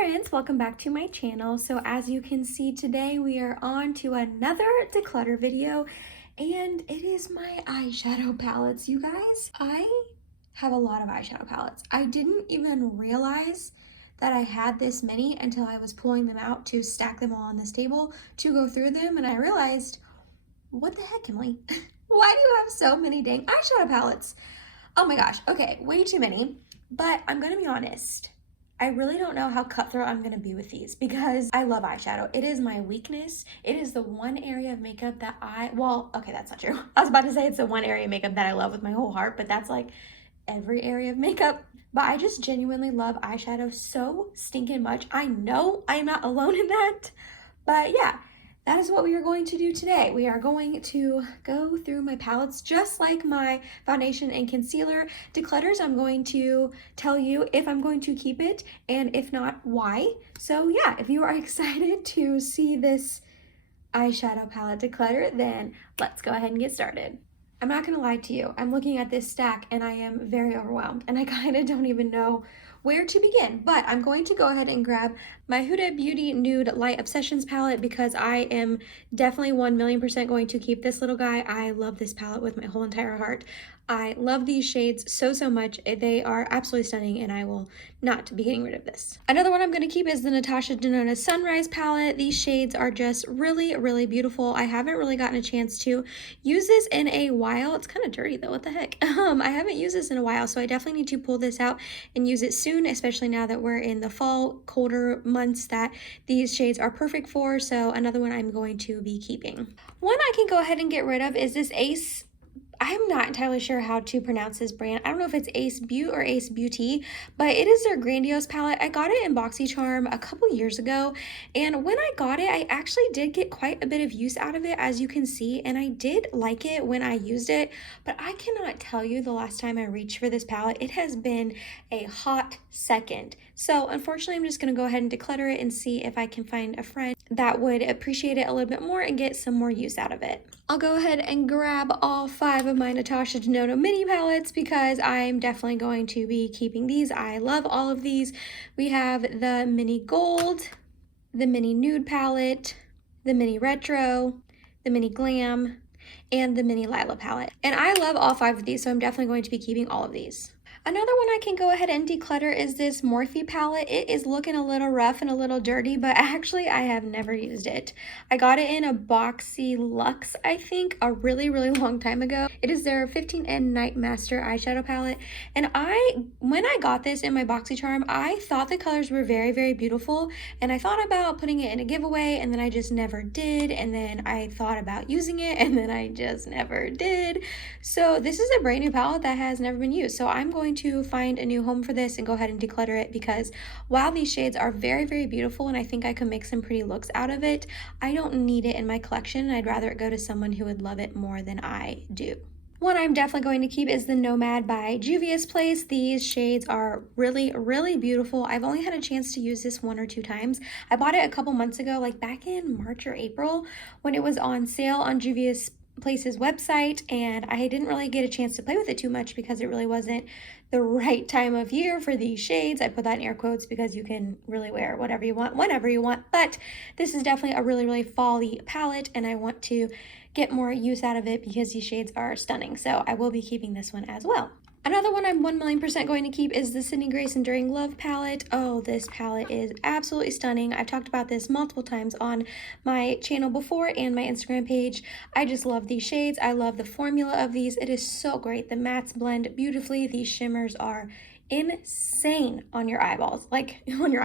friends, welcome back to my channel. So as you can see today, we are on to another declutter video, and it is my eyeshadow palettes, you guys. I have a lot of eyeshadow palettes. I didn't even realize that I had this many until I was pulling them out to stack them all on this table to go through them, and I realized, what the heck, Emily? Why do you have so many dang eyeshadow palettes? Oh my gosh, okay, way too many. But I'm gonna be honest, I really don't know how cutthroat I'm gonna be with these because I love eyeshadow. It is my weakness. It is the one area of makeup that well, okay, that's not true. I was about to say it's the one area of makeup that I love with my whole heart, but that's like every area of makeup. But I just genuinely love eyeshadow so stinking much. I know I'm not alone in that, but yeah. That is what we are going to do today. We are going to go through my palettes just like my foundation and concealer declutters. I'm going to tell you if I'm going to keep it and if not, why. So yeah, if you are excited to see this eyeshadow palette declutter, then let's go ahead and get started. I'm not gonna lie to you. I'm looking at this stack and I am very overwhelmed and I kind of don't even know where to begin, but I'm going to go ahead and grab my Huda Beauty Nude Light Obsessions palette because I am definitely 1,000,000% going to keep this little guy. I love this palette with my whole entire heart. I love these shades so much. They are absolutely stunning and I will not be getting rid of this. Another one I'm going to keep is the Natasha Denona Sunrise palette. These shades are just really beautiful. I haven't really gotten a chance to use this in a while. It's kind of dirty though, what the heck. I haven't used this in a while, so I definitely need to pull this out and use it soon, especially now that we're in the fall, colder months that these shades are perfect for. So another one I'm going to be keeping. One I can go ahead and get rid of is this Ace. I'm not entirely sure how to pronounce this brand. I don't know if it's Ace Beauty or Ace Beauty, but it is their Grandiose palette. I got it in BoxyCharm a couple years ago, and when I got it, I actually did get quite a bit of use out of it, as you can see, and I did like it when I used it, but I cannot tell you the last time I reached for this palette. It has been a hot second. So unfortunately, I'm just going to go ahead and declutter it and see if I can find a friend that would appreciate it a little bit more and get some more use out of it. I'll go ahead and grab all 5 of my Natasha Denona mini palettes because I'm definitely going to be keeping these. I love all of these. We have the mini gold, the mini nude palette, the mini retro, the mini glam, and the mini lila palette. And I love all 5 of these, so I'm definitely going to be keeping all of these. Another one I can go ahead and declutter is this Morphe palette. It is looking a little rough and a little dirty, but actually I have never used it. I got it in a Boxy Luxe, I think, a really long time ago. It is their 15N Night Master eyeshadow palette, and when I got this in my BoxyCharm, I thought the colors were very beautiful, and I thought about putting it in a giveaway, and then I just never did, and then I thought about using it, and then I just never did. So this is a brand new palette that has never been used, so I'm going to find a new home for this and go ahead and declutter it because while these shades are very beautiful and I think I can make some pretty looks out of it, I don't need it in my collection, and I'd rather it go to someone who would love it more than I do. One I'm definitely going to keep is the Nomad by Juvia's Place. These shades are really beautiful. I've only had a chance to use this 1 or 2 times. I bought it a couple months ago, like back in March or April when it was on sale on Juvia's Place's website, and I didn't really get a chance to play with it too much because it really wasn't the right time of year for these shades. I put that in air quotes because you can really wear whatever you want whenever you want, but this is definitely a really fall-y palette and I want to get more use out of it because these shades are stunning, so I will be keeping this one as well. Another one I'm 1,000,000% going to keep is the Sydney Grace Enduring Love palette. Oh, this palette is absolutely stunning. I've talked about this multiple times on my channel before and my Instagram page. I just love these shades. I love the formula of these. It is so great. The mattes blend beautifully. These shimmers are insane on your eyeballs, like on your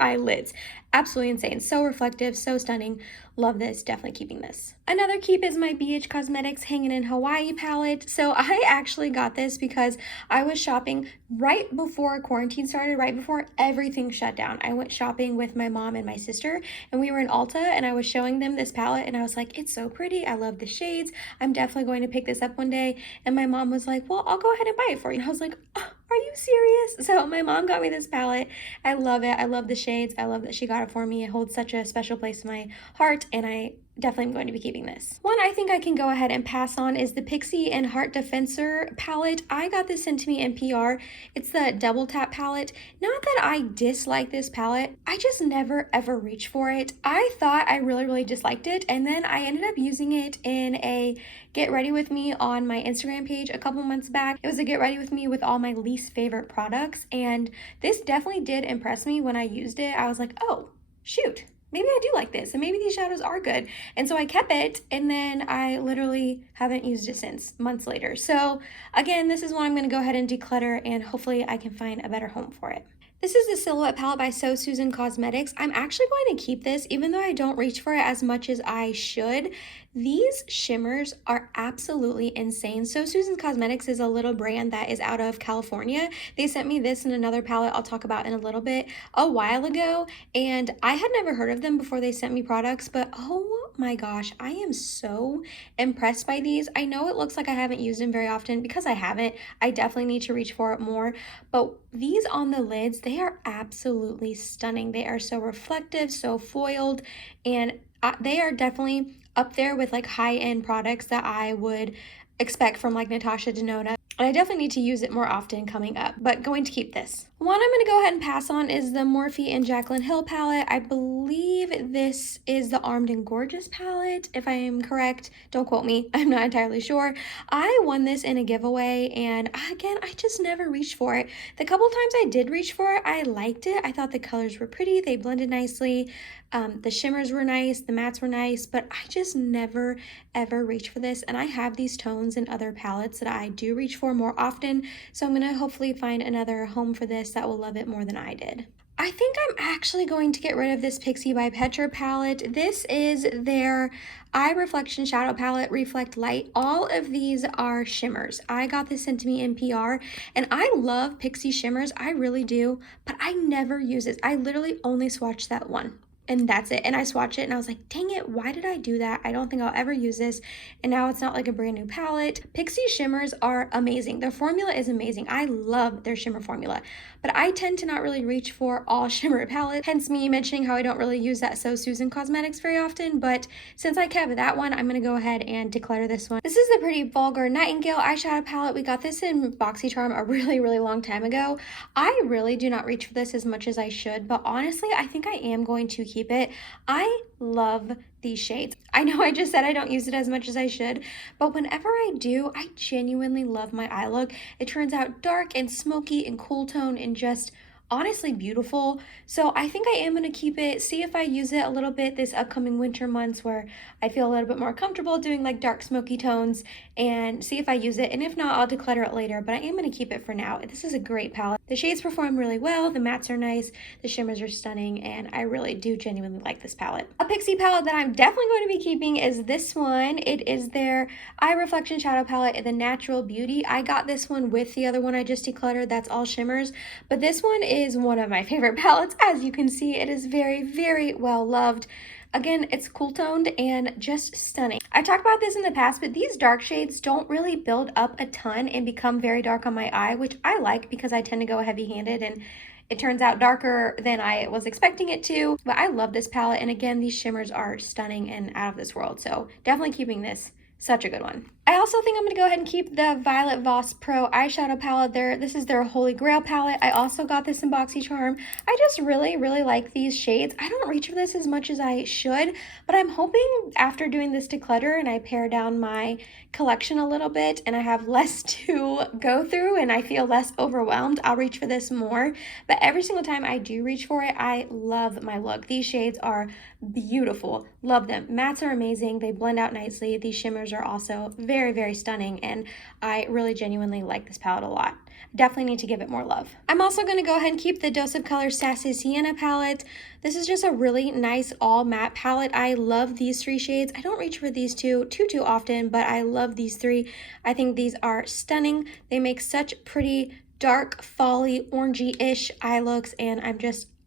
eyelids. Absolutely insane. So reflective, so stunning. Love this. Definitely keeping this. Another keep is my ABH Cosmetics Hanging in Hawaii palette. So I actually got this because I was shopping right before quarantine started, right before everything shut down. I went shopping with my mom and my sister and we were in Ulta and I was showing them this palette and I was like, it's so pretty. I love the shades. I'm definitely going to pick this up one day. And my mom was like, well, I'll go ahead and buy it for you. And I was like, oh, are you serious? So my mom got me this palette. I love it. I love the shades. I love that she got it for me. It holds such a special place in my heart and I definitely am going to be keeping this. One I think I can go ahead and pass on is the Pixi and Heart Defensor palette. I got this sent to me in PR. It's the double tap palette. Not that I dislike this palette, I just never ever reach for it. I thought I really disliked it, and then I ended up using it in a get ready with me on my Instagram page a couple months back. It was a get ready with me with all my least favorite products, and this definitely did impress me when I used it. I was like, oh shoot, maybe I do like this, and maybe these shadows are good. And so I kept it, and then I literally haven't used it since, months later. So again, this is one I'm going to go ahead and declutter, and hopefully I can find a better home for it. This is the Silhouette palette by Susan Cosmetics. I'm actually going to keep this, even though I don't reach for it as much as I should. These shimmers are absolutely insane. Susan Cosmetics is a little brand that is out of California. They sent me this and another palette I'll talk about in a little bit a while ago, and I had never heard of them before they sent me products, but oh my gosh, I am so impressed by these. I know it looks like I haven't used them very often because I haven't. I definitely need to reach for it more, but these on the lids, they are absolutely stunning. They are so reflective, so foiled, and they are definitely up there with like high-end products that I would expect from like Natasha, Denona. And I definitely need to use it more often coming up, but going to keep this. One I'm going to go ahead and pass on is the Morphe and Jaclyn Hill palette. I believe this is the Armed and Gorgeous palette, if I am correct. Don't quote me, I'm not entirely sure. I won this in a giveaway, and again, I just never reached for it. The couple times I did reach for it, I liked it. I thought the colors were pretty, they blended nicely. The shimmers were nice, the mattes were nice, but I just never ever reach for this, and I have these tones in other palettes that I do reach for more often, so I'm gonna hopefully find another home for this that will love it more than I did. I think I'm actually going to get rid of this Pixi by Petra palette. This is their Eye Reflection Shadow Palette, Reflect Light. All of these are shimmers. I got this sent to me in PR, and I love Pixi shimmers, I really do, but I never use this. I literally only swatched that one, and that's it. And I swatched it and I was like, dang it, why did I do that? I don't think I'll ever use this. And now it's not like a brand new palette. Pixi shimmers are amazing. Their formula is amazing. I love their shimmer formula, but I tend to not really reach for all shimmer palettes, hence me mentioning how I don't really use that Susan Cosmetics very often. But since I kept that one, I'm gonna go ahead and declutter this one. This is the pretty Vulgar Nightingale eyeshadow palette. We got this in BoxyCharm a really long time ago. I really do not reach for this as much as I should, but honestly, I think I am going to keep it. I love these shades. I know I just said I don't use it as much as I should, but whenever I do, I genuinely love my eye look. It turns out dark and smoky and cool tone and just honestly beautiful. So I think I am going to keep it, see if I use it a little bit this upcoming winter months where I feel a little bit more comfortable doing like dark smoky tones, and see if I use it, and if not, I'll declutter it later, but I am going to keep it for now. This is a great palette. The shades perform really well, the mattes are nice, the shimmers are stunning, and I really do genuinely like this palette. A Pixi palette that I'm definitely going to be keeping is this one. It is their Eye Reflection Shadow Palette, the Natural Beauty. I got this one with the other one I just decluttered, that's all shimmers, but this one is one of my favorite palettes. As you can see, it is very well loved. Again, it's cool toned and just stunning. I talked about this in the past, but these dark shades don't really build up a ton and become very dark on my eye, which I like because I tend to go heavy-handed and it turns out darker than I was expecting it to. But I love this palette, and again, these shimmers are stunning and out of this world, so definitely keeping this. Such a good one. I also think I'm going to go ahead and keep the Violet Voss Pro eyeshadow palette. This is their Holy Grail palette. I also got this in BoxyCharm. I just really like these shades. I don't reach for this as much as I should, but I'm hoping after doing this declutter and I pare down my collection a little bit and I have less to go through and I feel less overwhelmed, I'll reach for this more. But every single time I do reach for it, I love my look. These shades are beautiful. Love them. Mattes are amazing. They blend out nicely. These shimmers are also very stunning, and I really genuinely like this palette a lot. Definitely need to give it more love. I'm also going to go ahead and keep the Dose of Color Sassy Sienna palette. This is just a really nice all matte palette. I love these three shades. I don't reach for these two too often, but I love these three. I think these are stunning. They make such pretty dark fally orangey-ish eye looks, and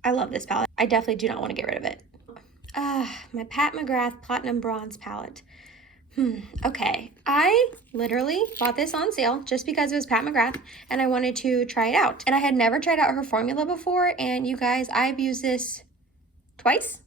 I love this palette. I definitely do not want to get rid of it. My Pat McGrath Platinum Bronze palette. Okay, I literally bought this on sale just because it was Pat McGrath and I wanted to try it out. And I had never tried out her formula before, and you guys, I've used this once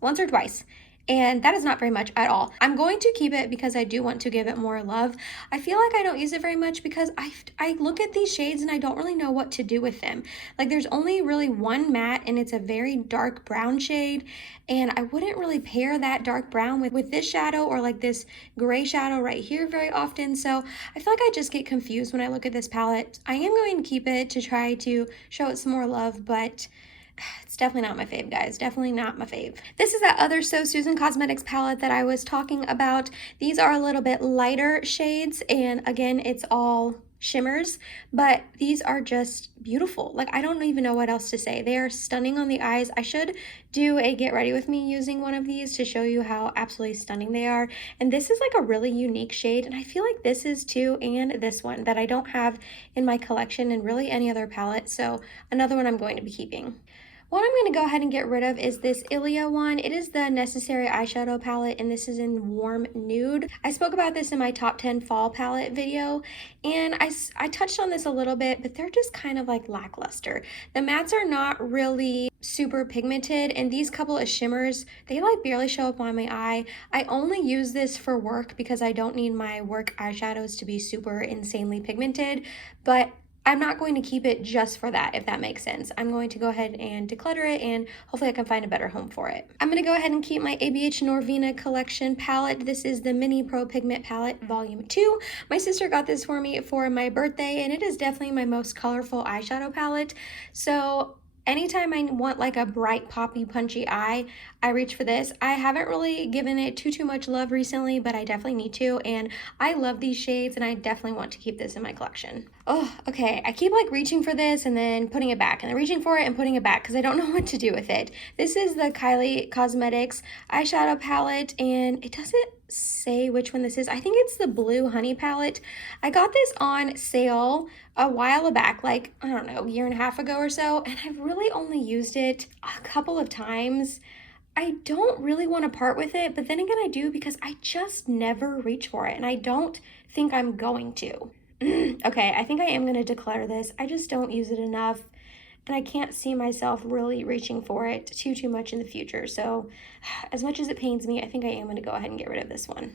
or twice. and that is not very much at all. I'm going to keep it because I do want to give it more love. I feel like I don't use it very much because I look at these shades and I don't really know what to do with them. Like, there's only really one matte and it's a very dark brown shade, and I wouldn't really pair that dark brown with this shadow or like this gray shadow right here very often. So I feel like I just get confused when I look at this palette. I am going to keep it to try to show it some more love, but it's definitely not my fave, guys. Definitely not my fave. This is that other So Susan Cosmetics palette that I was talking about. These are a little bit lighter shades, and again, it's all shimmers, but these are just beautiful. Like, I don't even know what else to say. They are stunning on the eyes. I should do a get ready with me using one of these to show you how absolutely stunning they are. And this is like a really unique shade, and I feel like this is too, and this one that I don't have in my collection and really any other palette. So another one I'm going to be keeping. What I'm going to go ahead and get rid of is this Ilia one. It is the Necessary eyeshadow palette, and this is in Warm Nude. I spoke about this in my top 10 fall palette video, and I touched on this a little bit, but they're just kind of like lackluster. The mattes are not really super pigmented, and these couple of shimmers, they like barely show up on my eye. I only use this for work because I don't need my work eyeshadows to be super insanely pigmented, but I'm not going to keep it just for that, if that makes sense. I'm going to go ahead and declutter it, and hopefully I can find a better home for it. I'm going to go ahead and keep my ABH Norvina collection palette. This is the Mini Pro Pigment Palette Volume 2. My sister got this for me for my birthday, and it is definitely my most colorful eyeshadow palette. So anytime I want like a bright, poppy, punchy eye, I reach for this. I haven't really given it too much love recently, but I definitely need to, and I love these shades, and I definitely want to keep this in my collection. Oh, okay, I keep like reaching for this and then putting it back, and then reaching for it and putting it back because I don't know what to do with it. This is the Kylie Cosmetics eyeshadow palette, and it doesn't say which one this is. I think it's the Blue Honey palette. I got this on sale a while back, like, I don't know, a year and a half ago or so, and I've really only used it a couple of times. I don't really want to part with it, but then again I do because I just never reach for it, and I don't think I'm going to. Okay, I think I am going to declutter this. I just don't use it enough, and I can't see myself really reaching for it too much in the future. So as much as it pains me, I think I am going to go ahead and get rid of this one.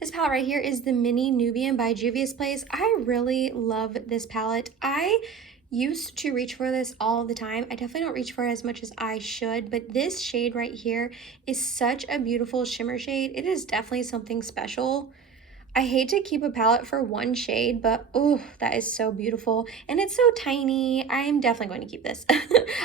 This palette right here is the Mini Nubian by Juvia's Place. I really love this palette. I used to reach for this all the time. I definitely don't reach for it as much as I should, but this shade right here is such a beautiful shimmer shade. It is definitely something special. I hate to keep a palette for one shade, but oh, that is so beautiful. And it's so tiny. I am definitely going to keep this.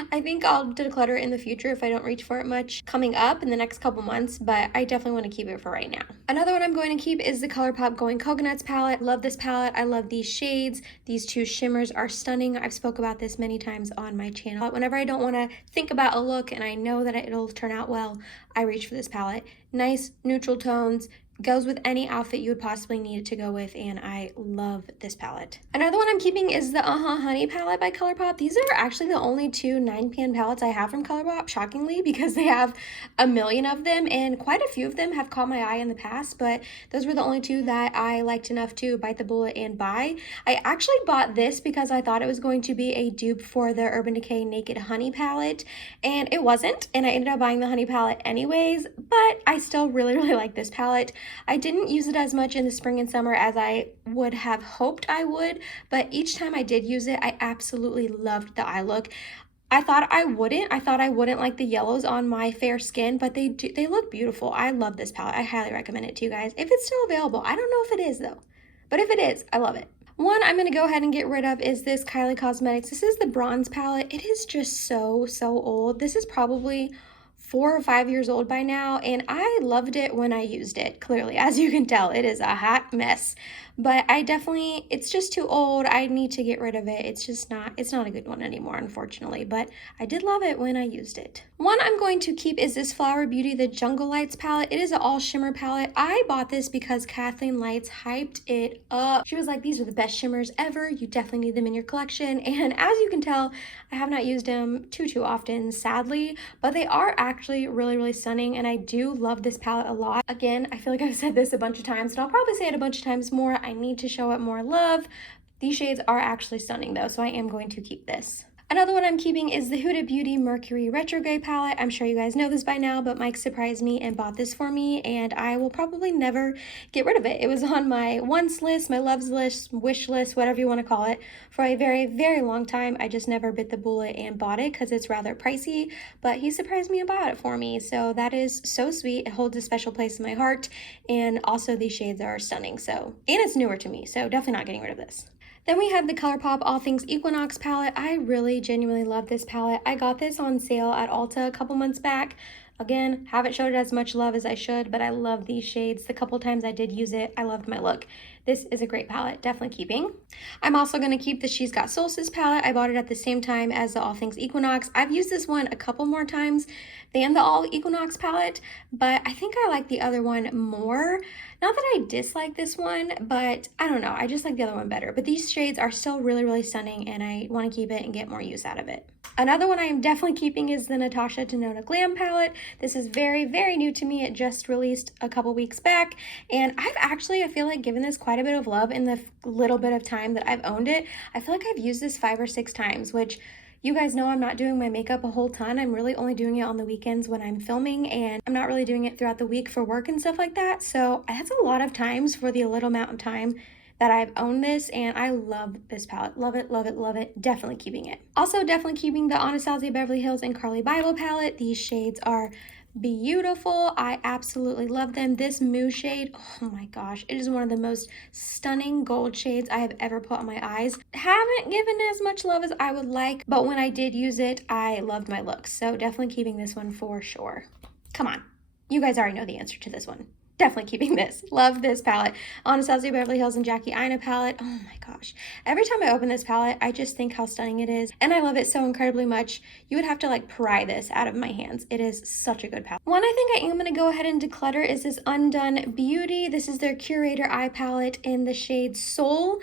I think I'll declutter in the future if I don't reach for it much coming up in the next couple months, but I definitely want to keep it for right now. Another one I'm going to keep is the ColourPop Coconuts palette. Love this palette. I love these shades. These two shimmers are stunning. I've spoke about this many times on my channel. But whenever I don't want to think about a look and I know that it'll turn out well, I reach for this palette. Nice neutral tones. Goes with any outfit you would possibly need it to go with, and I love this palette. Another one I'm keeping is the Honey palette by ColourPop. These are actually the only two 9pan palettes I have from ColourPop, shockingly, because they have a million of them, and quite a few of them have caught my eye in the past, but those were the only two that I liked enough to bite the bullet and buy. I actually bought this because I thought it was going to be a dupe for the Urban Decay Naked Honey palette, and it wasn't, and I ended up buying the Honey palette anyways, but I still really like this palette. I didn't use it as much in the spring and summer as I would have hoped I would, but each time I did use it, I absolutely loved the eye look. I thought I wouldn't like the yellows on my fair skin, but they look beautiful. I love this palette. I highly recommend it to you guys. If it's still available. I don't know if it is though, but if it is, I love it. One I'm going to go ahead and get rid of is this Kylie Cosmetics. This is the bronze palette. It is just so old. This is probably 4 or 5 years old by now, and I loved it when I used it. Clearly, as you can tell, it is a hot mess, but it's just too old. I need to get rid of it. It's not a good one anymore, unfortunately, but I did love it when I used it. One I'm going to keep is this Flower Beauty, the Jungle Lights palette. It is an all shimmer palette. I bought this because Kathleen Lights hyped it up. She was like, these are the best shimmers ever. You definitely need them in your collection, and as you can tell, I have not used them too often, sadly, but they are actually really stunning, and I do love this palette a lot. Again, I feel like I've said this a bunch of times, and I'll probably say it a bunch of times more. I need to show it more love. These shades are actually stunning though, so I am going to keep this. Another one I'm keeping is the Huda Beauty Mercury Retrograde palette. I'm sure you guys know this by now, but Mike surprised me and bought this for me, and I will probably never get rid of it. It was on my wants list, my loves list, wish list, whatever you want to call it, for a very, very long time. I just never bit the bullet and bought it because it's rather pricey, but he surprised me and bought it for me, so that is so sweet. It holds a special place in my heart, and also these shades are stunning, so, and it's newer to me, so definitely not getting rid of this. Then we have the ColourPop All Things Equinox palette. I really genuinely love this palette. I got this on sale at Ulta a couple months back. Again, haven't showed it as much love as I should, but I love these shades. The couple times I did use it, I loved my look. This is a great palette, definitely keeping. I'm also going to keep the She's Got Solstice palette. I bought it at the same time as the All Things Equinox. I've used this one a couple more times than the All Equinox palette, but I think I like the other one more. Not that I dislike this one, but I don't know. I just like the other one better. But these shades are still really, really stunning, and I want to keep it and get more use out of it. Another one I am definitely keeping is the Natasha Denona Glam palette. This is very, very new to me. It just released a couple weeks back, and I've actually, I feel like, given this quite a bit of love in the little bit of time that I've owned it. I feel like I've used this 5 or 6 times, which you guys know I'm not doing my makeup a whole ton. I'm really only doing it on the weekends when I'm filming, and I'm not really doing it throughout the week for work and stuff like that. So that's a lot of times for the little amount of time that I've owned this, and I love this palette. Love it, love it, love it. Definitely keeping it. Also definitely keeping the Anastasia Beverly Hills and Carly Bybel palette. These shades are beautiful. I absolutely love them. This Mousse shade, oh my gosh, it is one of the most stunning gold shades I have ever put on my eyes. Haven't given as much love as I would like, but when I did use it, I loved my looks. So definitely keeping this one for sure. Come on, you guys already know the answer to this one. Definitely keeping this. Love this palette. Anastasia Beverly Hills and Jackie Aina palette. Oh my gosh. Every time I open this palette, I just think how stunning it is. And I love it so incredibly much. You would have to like pry this out of my hands. It is such a good palette. One I think I am going to go ahead and declutter is this Undone Beauty. This is their Curator Eye Palette in the shade Soul.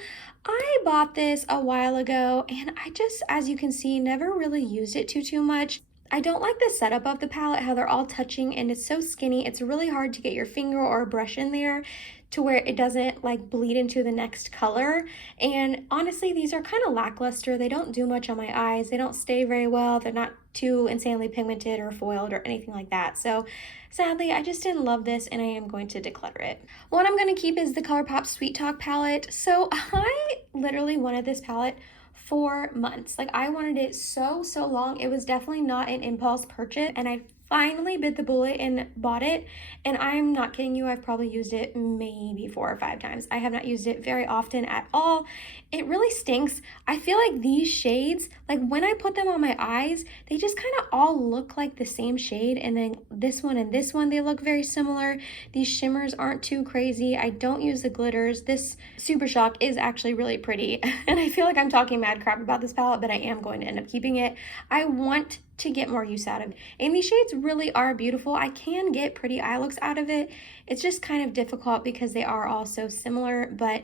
I bought this a while ago, and I just, as you can see, never really used it too much. I don't like the setup of the palette, how they're all touching and it's so skinny. It's really hard to get your finger or a brush in there to where it doesn't like bleed into the next color. And honestly, these are kind of lackluster. They don't do much on my eyes. They don't stay very well. They're not too insanely pigmented or foiled or anything like that. So sadly, I just didn't love this, and I am going to declutter it. One I'm going to keep is the ColourPop Sweet Talk palette. So I literally wanted this palette for months. Like, I wanted it so long. It was definitely not an impulse purchase, and I finally bit the bullet and bought it. And I'm not kidding you, I've probably used it maybe 4 or 5 times. I have not used it very often at all. It really stinks. I feel like these shades, like when I put them on my eyes, they just kind of all look like the same shade, and then this one and this one, they look very similar. These shimmers aren't too crazy. I don't use the glitters. This Super Shock is actually really pretty, and I feel like I'm talking mad crap about this palette, but I am going to end up keeping it. I want to get more use out of it, and these shades really are beautiful. I can get pretty eye looks out of it. It's just kind of difficult because they are all so similar, but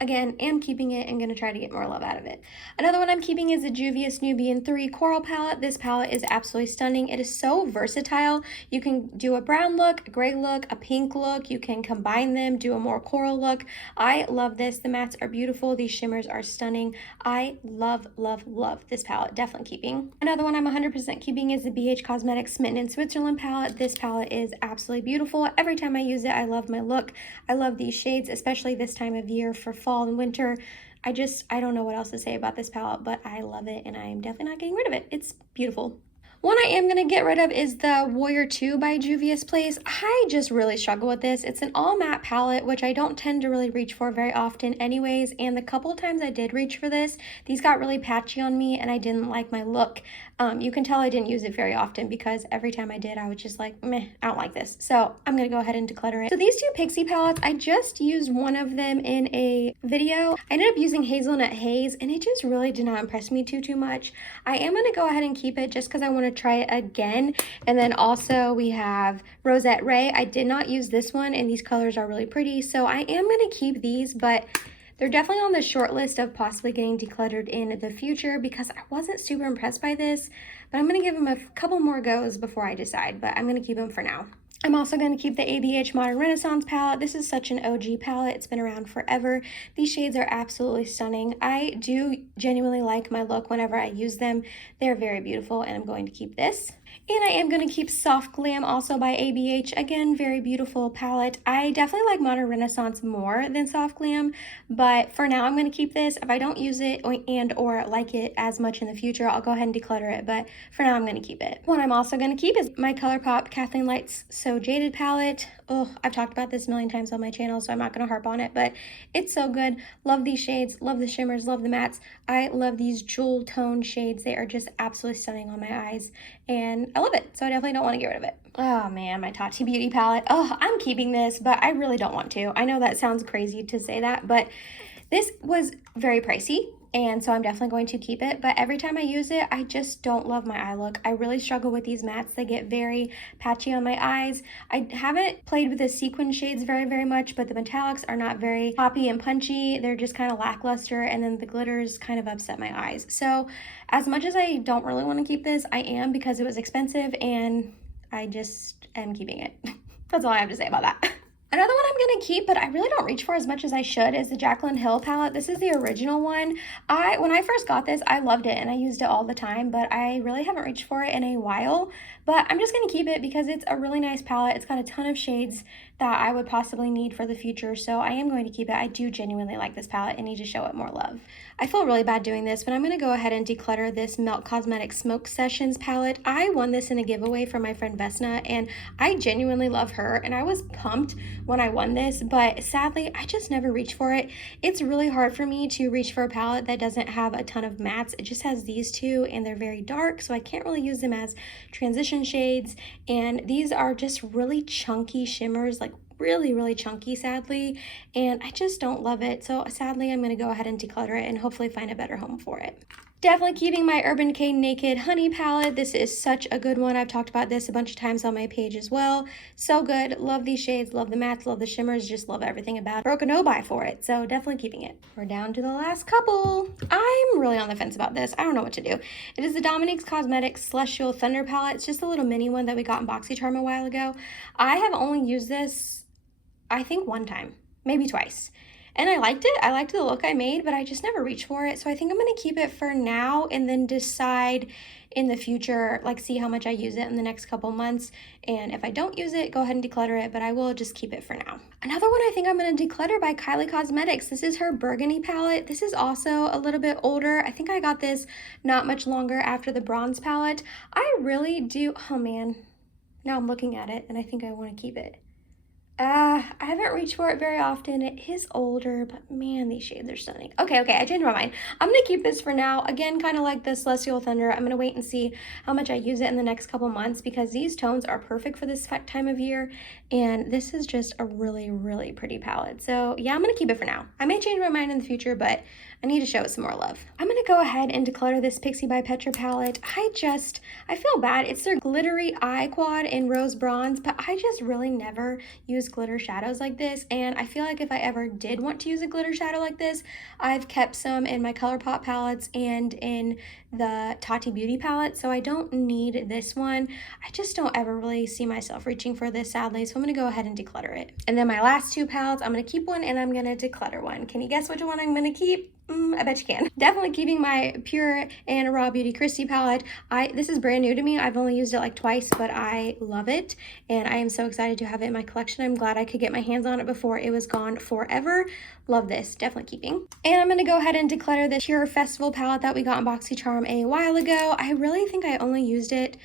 again, am keeping it and going to try to get more love out of it. Another one I'm keeping is the Juvia Nubian 3 Coral palette. This palette is absolutely stunning. It is so versatile. You can do a brown look, a gray look, a pink look. You can combine them, do a more coral look. I love this. The mattes are beautiful. These shimmers are stunning. I love this palette. Definitely keeping. Another one I'm 100% keeping is the ABH Cosmetics Smitten in Switzerland palette. This palette is absolutely beautiful. Every time I use it, I love my look. I love these shades, especially this time of year for fall and winter. I don't know what else to say about this palette, but I love it, and I am definitely not getting rid of it. It's beautiful. One I am going to get rid of is the Warrior 2 by Juvia's Place. I just really struggle with this. It's an all matte palette, which I don't tend to really reach for very often anyways, and the couple of times I did reach for this, these got really patchy on me, and I didn't like my look. You can tell I didn't use it very often because every time I did, I was just like, meh, I don't like this. So I'm going to go ahead and declutter it. So these 2 Pixi palettes, I just used one of them in a video. I ended up using Hazelnut Haze, and it just really did not impress me too much. I am going to go ahead and keep it just because I want to try it again. And then also we have Rosette Ray. I did not use this one, and these colors are really pretty. So I am going to keep these, but they're definitely on the short list of possibly getting decluttered in the future because I wasn't super impressed by this, but I'm going to give them a couple more goes before I decide, but I'm going to keep them for now. I'm also going to keep the ABH Modern Renaissance palette. This is such an OG palette. It's been around forever. These shades are absolutely stunning. I do genuinely like my look whenever I use them. They're very beautiful, and I'm going to keep this. And I am going to keep Soft Glam, also by ABH. Again, very beautiful palette. I definitely like Modern Renaissance more than Soft Glam, but for now I'm going to keep this. If I don't use it or like it as much in the future, I'll go ahead and declutter it, but for now I'm going to keep it. What I'm also going to keep is my ColourPop Kathleen Lights So Jaded palette. Oh, I've talked about this a million times on my channel, so I'm not going to harp on it, but it's so good. Love these shades, love the shimmers, love the mattes. I love these jewel tone shades. They are just absolutely stunning on my eyes, and I love it, so I definitely don't want to get rid of it. Oh man, my Tati Beauty palette. Oh, I'm keeping this, but I really don't want to. I know that sounds crazy to say that, but this was very pricey, and so I'm definitely going to keep it, but every time I use it, I just don't love my eye look. I really struggle with these mattes. They get very patchy on my eyes. I haven't played with the sequin shades very much, but the metallics are not very poppy and punchy. They're just kind of lackluster, and then the glitters kind of upset my eyes. So as much as I don't really want to keep this, I am, because it was expensive, and I just am keeping it. That's all I have to say about that. Another one I'm going to keep, but I really don't reach for as much as I should, is the Jaclyn Hill palette. This is the original one. When I first got this, I loved it and I used it all the time, but I really haven't reached for it in a while. But I'm just going to keep it because it's a really nice palette. It's got a ton of shades that I would possibly need for the future, so I am going to keep it. I do genuinely like this palette and need to show it more love. I feel really bad doing this, but I'm going to go ahead and declutter this Melt Cosmetics Smoke Sessions palette. I won this in a giveaway from my friend Vesna, and I genuinely love her, and I was pumped when I won this, but sadly, I just never reach for it. It's really hard for me to reach for a palette that doesn't have a ton of mattes. It just has these two, and they're very dark, so I can't really use them as transition shades, and these are just really chunky shimmers, like really chunky, sadly, and I just don't love it. So sadly, I'm going to go ahead and declutter it and hopefully find a better home for it. Definitely keeping my Urban Decay Naked Honey palette. This is such a good one. I've talked about this a bunch of times on my page as well. So good. Love these shades, love the mattes, love the shimmers, just love everything about it. Broke a no-buy for it, so definitely keeping it. We're down to the last couple. I'm really on the fence about this. I don't know what to do. It is the Dominique Cosmetics Celestial Thunder palette. It's just a little mini one that we got in BoxyCharm a while ago. I have only used this, I think, one time, maybe twice. And I liked it. I liked the look I made, but I just never reached for it. So I think I'm going to keep it for now and then decide in the future, like see how much I use it in the next couple months. And if I don't use it, go ahead and declutter it, but I will just keep it for now. Another one I think I'm going to declutter by Kylie Cosmetics. This is her Burgundy palette. This is also a little bit older. I think I got this not much longer after the bronze palette. I really do. Oh man, now I'm looking at it and I think I want to keep it. I haven't reached for it very often. It is older, but man, these shades are stunning. Okay, I changed my mind. I'm going to keep this for now. Again, kind of like the Celestial Thunder. I'm going to wait and see how much I use it in the next couple months because these tones are perfect for this time of year. And this is just a really pretty palette. So yeah, I'm going to keep it for now. I may change my mind in the future, but I need to show it some more love. I'm going to go ahead and declutter this Pixi by Petra palette. I feel bad. It's their glittery eye quad in rose bronze, but I just really never use glitter shadows like this, and I feel like if I ever did want to use a glitter shadow like this, I've kept some in my ColourPop palettes and in the Tati Beauty palette, so I don't need this one. I just don't ever really see myself reaching for this, sadly, so I'm going to go ahead and declutter it. And then my last two palettes, I'm going to keep one and I'm going to declutter one. Can you guess which one I'm going to keep? I bet you can. Definitely keeping my Pure and Raw Beauty Kristi palette. This is brand new to me. I've only used it like twice, but I love it, and I am so excited to have it in my collection. I'm glad I could get my hands on it before it was gone forever. Love this. Definitely keeping. And I'm going to go ahead and declutter the Pure Festival palette that we got in BoxyCharm a while ago. I really think I only used it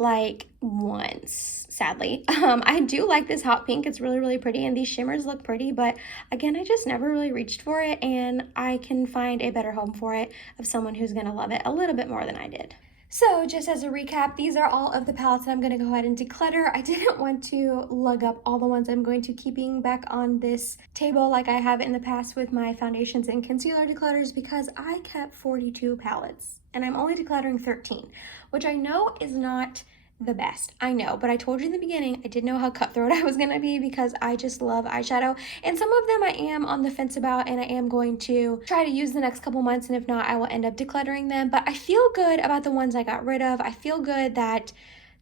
like once, sadly. I do like this hot pink. It's really pretty, and these shimmers look pretty, but again, I just never really reached for it, and I can find a better home for it of someone who's gonna love it a little bit more than I did. So just as a recap, these are all of the palettes that I'm going to go ahead and declutter. I didn't want to lug up all the ones I'm going to keeping back on this table like I have in the past with my foundations and concealer declutters because I kept 42 palettes and I'm only decluttering 13, which I know is not the best. I know, but I told you in the beginning, I didn't know how cutthroat I was going to be because I just love eyeshadow, and some of them I am on the fence about, and I am going to try to use the next couple months, and if not, I will end up decluttering them. But I feel good about the ones I got rid of. I feel good that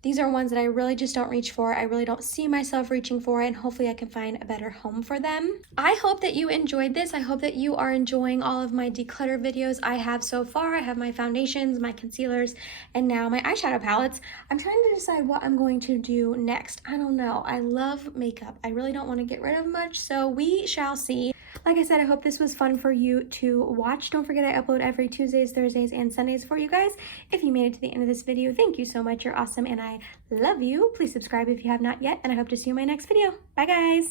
These are ones that I really just don't reach for. I really don't see myself reaching for, and hopefully I can find a better home for them. I hope that you enjoyed this. I hope that you are enjoying all of my declutter videos I have so far. I have my foundations, my concealers, and now my eyeshadow palettes. I'm trying to decide what I'm going to do next. I don't know. I love makeup. I really don't want to get rid of much, so we shall see. Like I said, I hope this was fun for you to watch. Don't forget I upload every Tuesdays, Thursdays, and Sundays for you guys. If you made it to the end of this video, thank you so much. You're awesome, and I love you. Please subscribe if you have not yet, and I hope to see you in my next video. Bye, guys.